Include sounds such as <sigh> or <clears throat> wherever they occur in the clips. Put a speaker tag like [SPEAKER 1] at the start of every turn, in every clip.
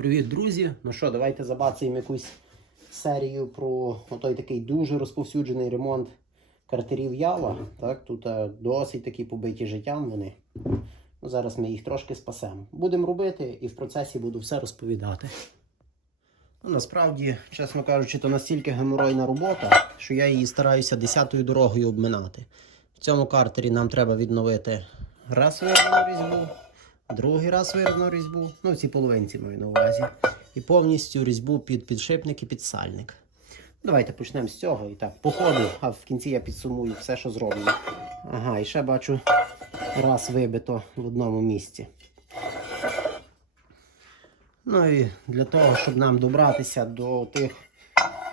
[SPEAKER 1] Привіт, друзі! Ну що, давайте забацаємо якусь серію про той такий дуже розповсюджений ремонт картерів Ява. Так, тут е, досить такі побиті життям вони. Ну, зараз ми їх трошки спасемо. Будемо робити і в процесі буду все розповідати. Ну, насправді, чесно кажучи, то настільки геморойна робота, що я її стараюся десятою дорогою обминати. В цьому картері нам треба відновити вирвану різьбу, другий раз вирвану різьбу, ну в цій половинці маю на увазі, і повністю різьбу під підшипник і під сальник. Давайте почнемо з цього і так, по ходу, а в кінці я підсумую все, що зроблено. Ага, і ще бачу раз вибито в одному місці. Ну і для того, щоб нам добратися до тих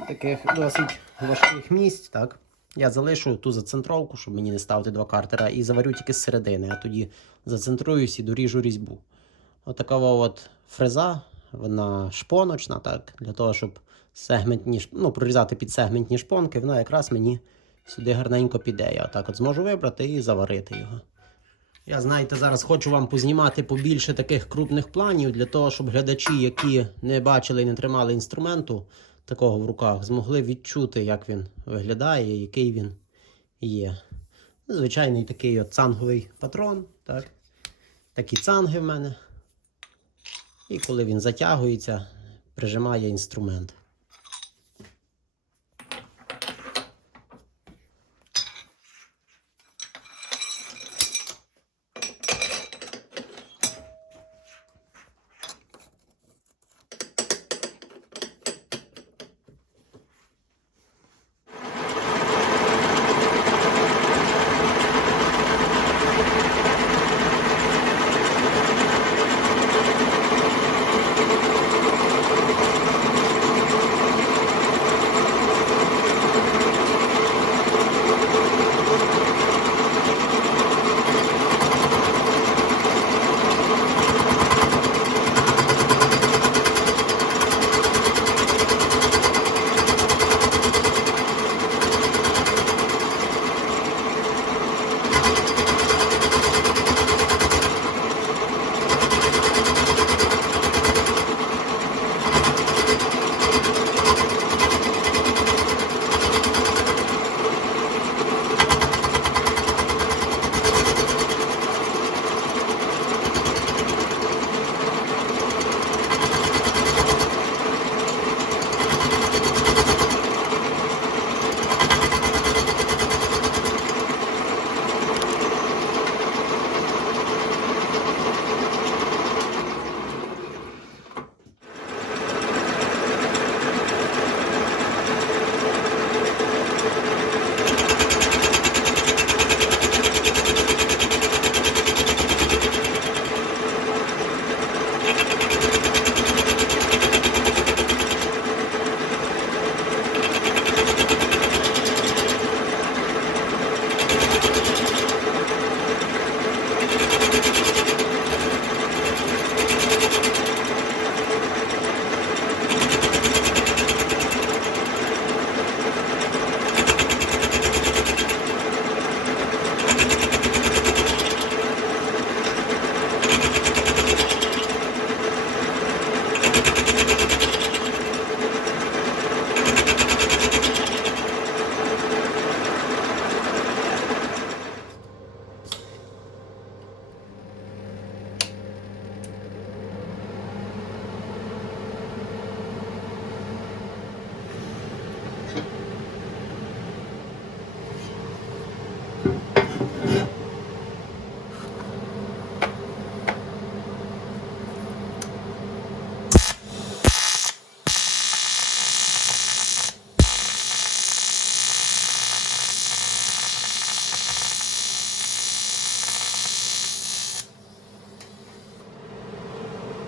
[SPEAKER 1] таких досить важких місць, так, я залишу ту зацентровку, щоб мені не ставити два картера, і заварю тільки з середини, а тоді зацентруюсь і доріжу різьбу. Отака от фреза, вона шпоночна, так, для того, щоб сегментні, ну, прорізати під сегментні шпонки, вона якраз мені сюди гарненько піде. Я отак от зможу вибрати і заварити його. Я, знаєте, зараз хочу вам познімати побільше таких крупних планів для того, щоб глядачі, які не бачили і не тримали інструменту такого в руках, змогли відчути, як він виглядає, який він є. Звичайний такий от цанговий патрон. Так? Такі цанги в мене. І коли він затягується, прижимає інструмент.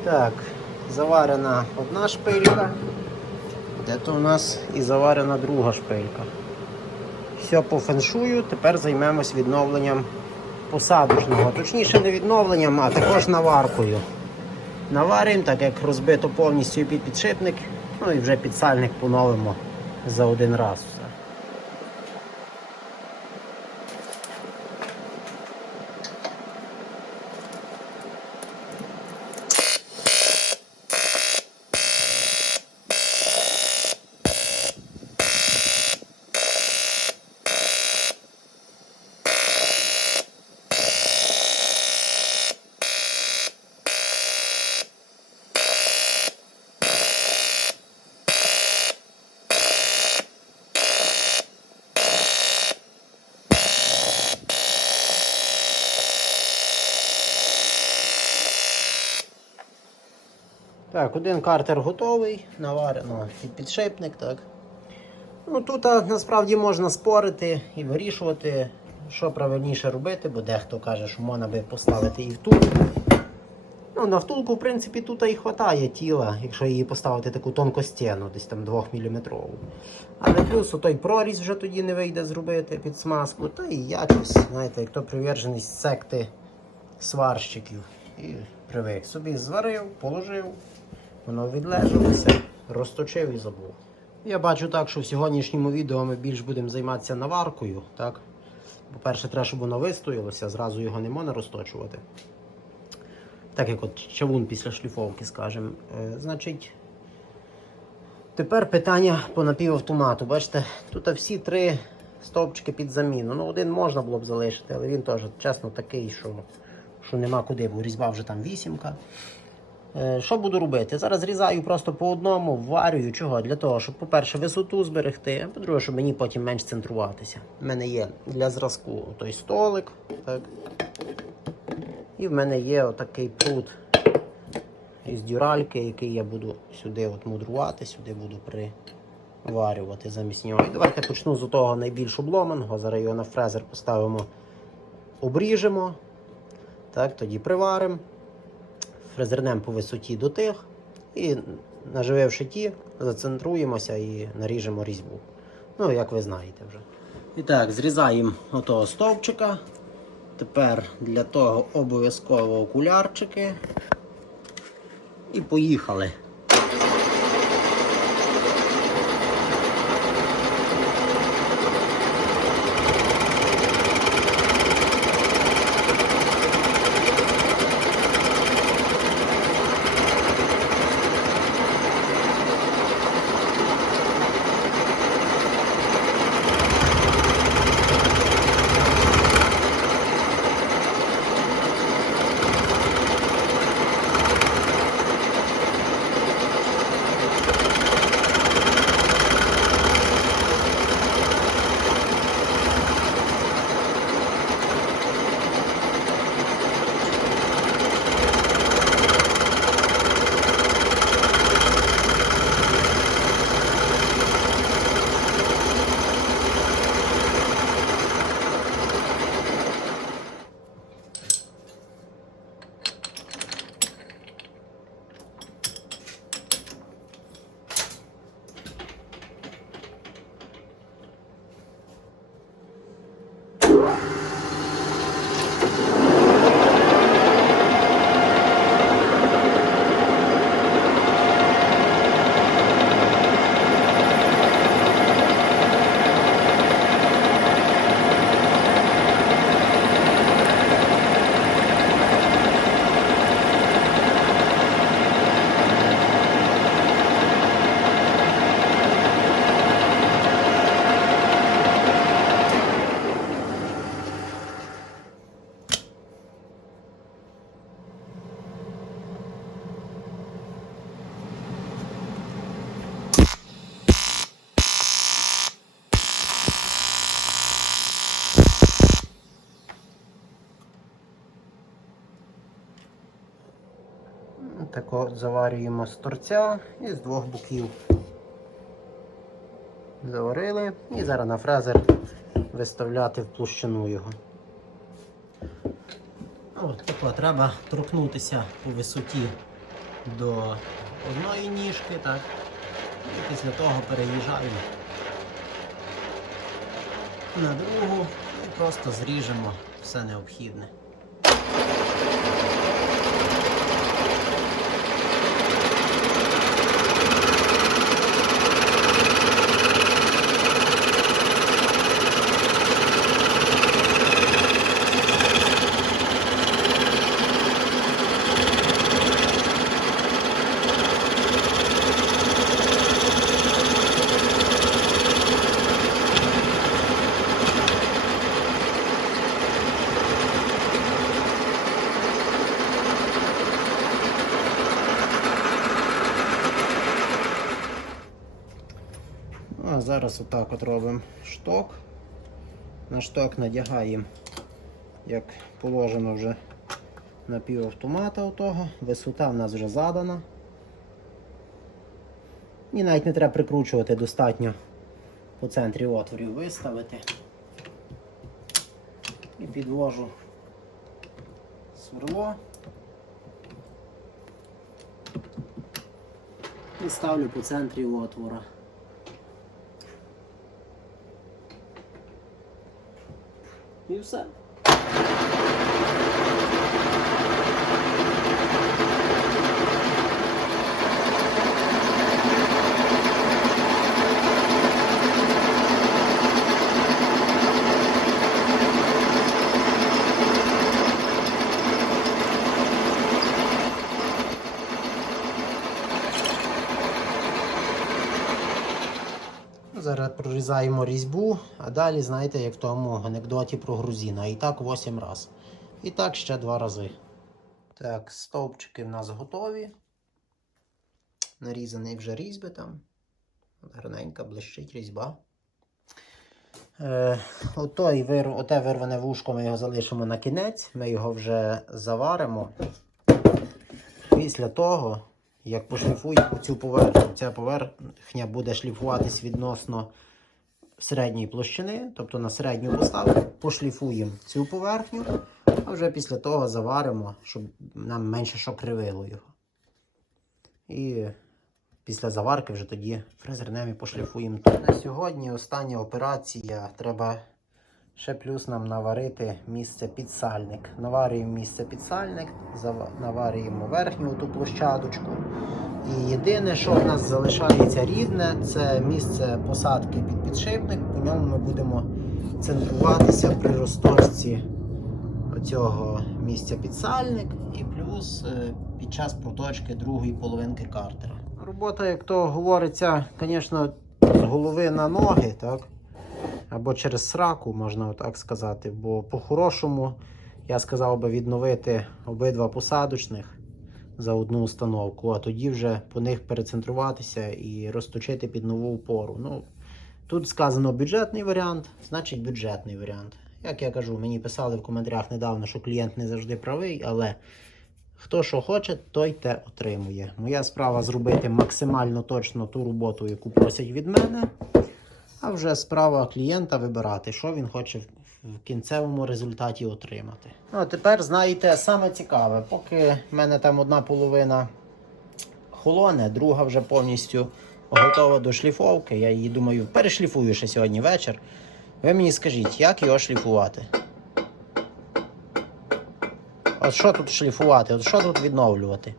[SPEAKER 1] Так, заварена одна шпилька. Де то у нас і заварена друга шпилька. Все по феншую, тепер займемось відновленням посадочного. Точніше, не відновленням, а також наваркою. Наварюємо, так як розбито повністю під підшипник, ну і вже підсальник поновимо за один раз. все. Так, один картер готовий, наварено під підшипник, так. Ну тут насправді можна спорити і вирішувати, що правильніше робити, бо дехто каже, що можна би поставити і втулку. Ну, на втулку, в принципі, тут і вистачає тіла, якщо її поставити таку тонку стіну, десь там 2 мм. Але плюс той проріз вже тоді не вийде зробити під смазку, та і якось, знаєте, як то приверженість секти сварщиків. І привик. Собі зварив, положив, воно відлежалося, розточив і забув. Я бачу так, що в сьогоднішньому відео ми більш будемо займатися наваркою. так? По-перше, треба, щоб воно вистоялося, зразу його не можна розточувати. Так як от чавун після шліфовки, скажімо. Е, значить, тепер питання по напівавтомату. Бачите, тут всі три стовпчики під заміну. Ну, один можна було б залишити, але він теж, чесно, такий, що, що нема куди, бо різьба вже там вісімка. Е, Що буду робити? Зараз зрізаю просто по одному, варюю. Чого? Для того, щоб, по-перше, висоту зберегти, а по-друге, щоб мені потім менш центруватися. У мене є для зразку той столик. Так. І в мене є отакий прут із дюральки, який я буду сюди от мудрувати, сюди буду приварювати замість нього. І давайте почну з того найбільш обломаного. Зараз його на фрезер поставимо, обріжемо. Так, тоді приваримо фрезернем по висоті до тих і нажививши ті, зацентруємося і наріжемо різьбу. Ну, як ви знаєте вже. І так, зрізаємо отого стовпчика. Тепер для того обов'язково окулярчики. І поїхали. Так заварюємо з торця і з двох боків. Заварили і зараз на фрезер виставляти в площину його. От, тако, треба торкнутися по висоті до одної ніжки, так? І після того переїжджаємо на другу і просто зріжемо все необхідне. А зараз отак от робимо шток. На шток надягаємо, як положено вже на півавтомата отого. Висота в нас вже задана. І навіть не треба прикручувати, достатньо по центрі отворів виставити. І підвожу сверло. І ставлю по центрі отвора. І прорізаємо різьбу, а далі, знаєте, як в тому анекдоті про грузина. І так 8 разів. І так ще 2 рази. Так, стовпчики в нас готові. Нарізані вже різьби там. Гарненька блищить різьба. Е, отой вир, оте вирване вушко ми його залишимо на кінець. Ми його вже заваримо. Після того як пошліфуємо цю поверхню. Ця поверхня буде шліфуватись відносно середньої площини, тобто на середню поставку пошліфуємо цю поверхню, а вже після того заваримо, щоб нам менше що кривило його. І після заварки вже тоді фрезернем і пошліфуємо. На сьогодні остання операція. Треба ще плюс нам наварити місце підсальник. Наварюємо місце підсальник, наварюємо верхню ту площадочку. І єдине, що в нас залишається рідне, це місце посадки під підшипник. По ньому ми будемо центруватися при розторці цього місця підсальник і плюс е, під час проточки другої половинки картера. Робота, як то говориться, звісно, з голови на ноги, так? Або через сраку, можна так сказати. Бо по-хорошому я сказав би відновити обидва посадочних за одну установку, а тоді вже по них перецентруватися і розточити під нову опору. Ну, тут сказано бюджетний варіант, значить бюджетний варіант. Як я кажу, мені писали в коментарях недавно, що клієнт не завжди правий, але хто що хоче, той те отримує. Моя справа зробити максимально точно ту роботу, яку просять від мене. А вже справа клієнта вибирати, що він хоче в кінцевому результаті отримати. Ну, а тепер знаєте, саме цікаве, поки в мене там одна половина холоне, друга вже повністю готова до шліфовки. Я її думаю, перешліфую ще сьогодні вечір. Ви мені скажіть, як його шліфувати? От що тут шліфувати, от що тут відновлювати?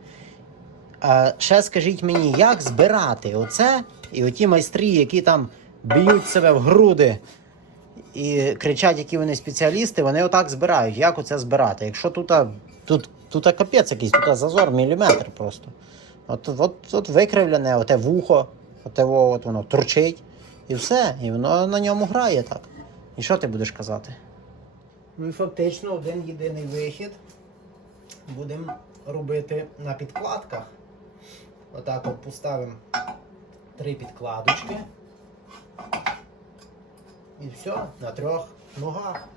[SPEAKER 1] А ще скажіть мені, як збирати оце і оті майстри, які там б'ють себе в груди і кричать, які вони спеціалісти, вони отак збирають. Як оце збирати? Якщо тут, тут, тут капець якийсь, тут зазор міліметр просто. От, от, от викривлене, оте вухо, оте от воно торчить, і все, і воно на ньому грає так. І що ти будеш казати? Ну і фактично один єдиний вихід будемо робити на підкладках. Отак от поставимо три підкладочки. І все, на трьох ногах.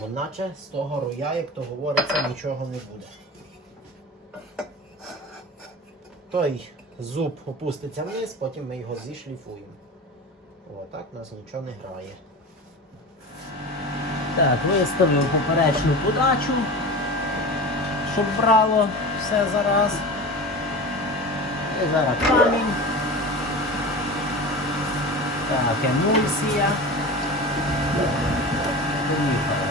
[SPEAKER 1] Бо наче з того роя, як то говориться, нічого не буде. Той зуб опуститься вниз, потім ми його зішліфуємо. О, так нас нічого не грає. Так, виставив поперечну подачу, щоб брало все зараз. І зараз камінь. Так, емульсія. Поїхали.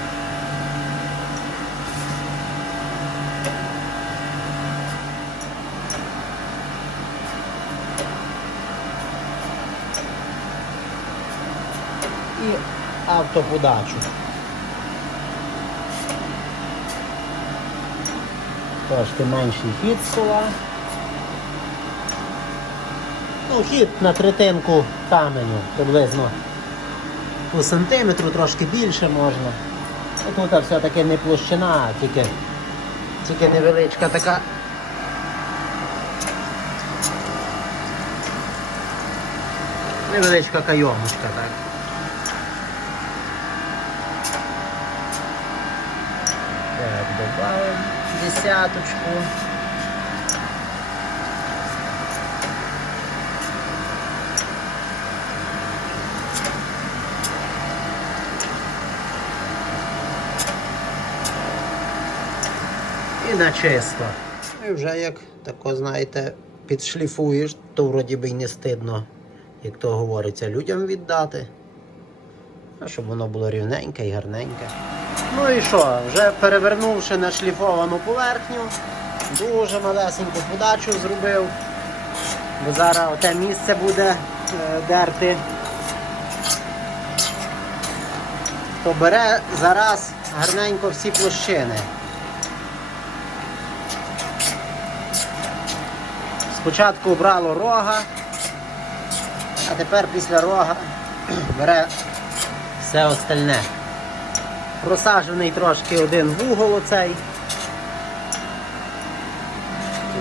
[SPEAKER 1] І автоподачу. Трошки менший хід стола. Ну, хід на третинку каменю приблизно по сантиметру, трошки більше можна. І тут все-таки не площина, а тільки, тільки невеличка така. Невеличка кайомочка, так. Так, добавимо десяточку. На чисто. І вже як тако, знаєте, підшліфуєш, то вроді би й не стидно, як то говориться, людям віддати. А щоб воно було рівненьке і гарненьке. Ну і що, вже перевернувши на шліфовану поверхню, дуже малесеньку подачу зробив. Бо зараз те місце буде е, дерти. То бере зараз гарненько всі площини. Спочатку брало рога, а тепер після рога <clears throat> бере все остальне. Просаджений трошки один вугол оцей.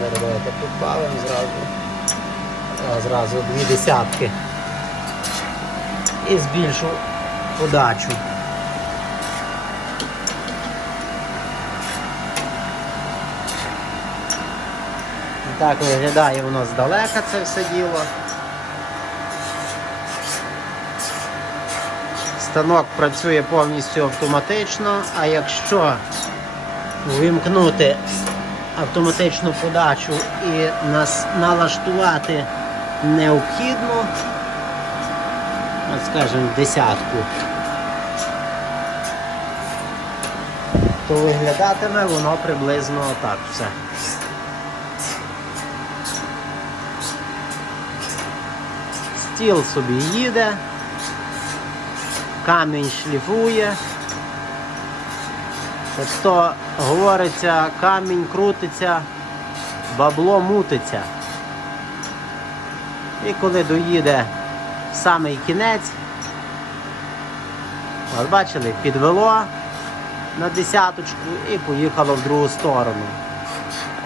[SPEAKER 1] Зараз давайте підбавимо зразу. Зразу дві десятки. І збільшу подачу. Так виглядає воно здалека це все діло. Станок працює повністю автоматично, а якщо вимкнути автоматичну подачу і нас налаштувати необхідно, от скажімо, десятку, то виглядатиме воно приблизно отак все. Стіл собі їде, камінь шліфує. Тобто говориться, камінь крутиться, бабло мутиться. І коли доїде в самий кінець, от бачили, підвело на десяточку і поїхало в другу сторону.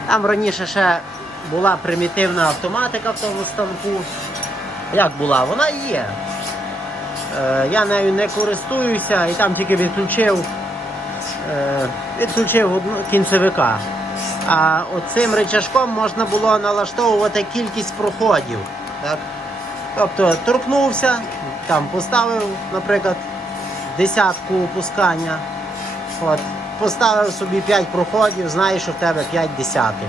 [SPEAKER 1] Там раніше ще була примітивна автоматика в тому станку. Як була? Вона є. Е, я нею не користуюся і там тільки відключив, е, відключив кінцевика. А оцим рычажком можна було налаштовувати кількість проходів. Так? Тобто торкнувся, там поставив, наприклад, десятку опускання. От, поставив собі 5 проходів, знаєш, що в тебе 5 десятих.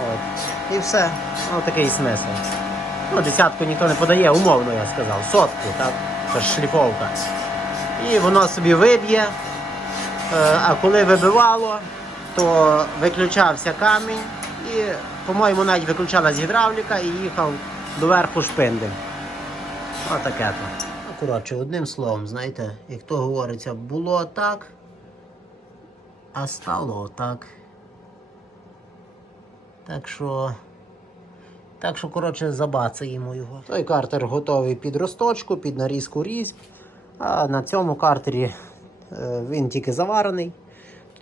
[SPEAKER 1] От. І все. Ось такий смисл. Ну, десятку ніхто не подає, умовно я сказав, сотку, так? Це ж шліфовка. І воно собі виб'є. Е, А коли вибивало, то виключався камінь і, по-моєму, навіть виключалась гідравліка і їхав доверху шпиндель. Отаке то. Ну, коротше, одним словом, знаєте, як то говориться, було так, а стало так. Так що. Так що, коротше, забацаємо його. Той картер готовий під розточку, під нарізку різь. А на цьому картері е, він тільки заварений.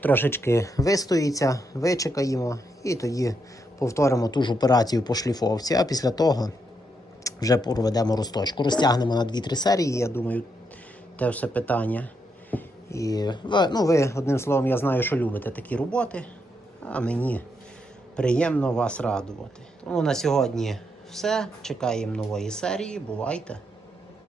[SPEAKER 1] Трошечки вистоїться, вичекаємо і тоді повторимо ту ж операцію по шліфовці. А після того вже проведемо розточку. Розтягнемо на 2-3 серії, я думаю, те все питання. І ну, ви, одним словом, я знаю, що любите такі роботи, а мені приємно вас радувати. Тому на сьогодні все. Чекаємо нової серії. Бувайте!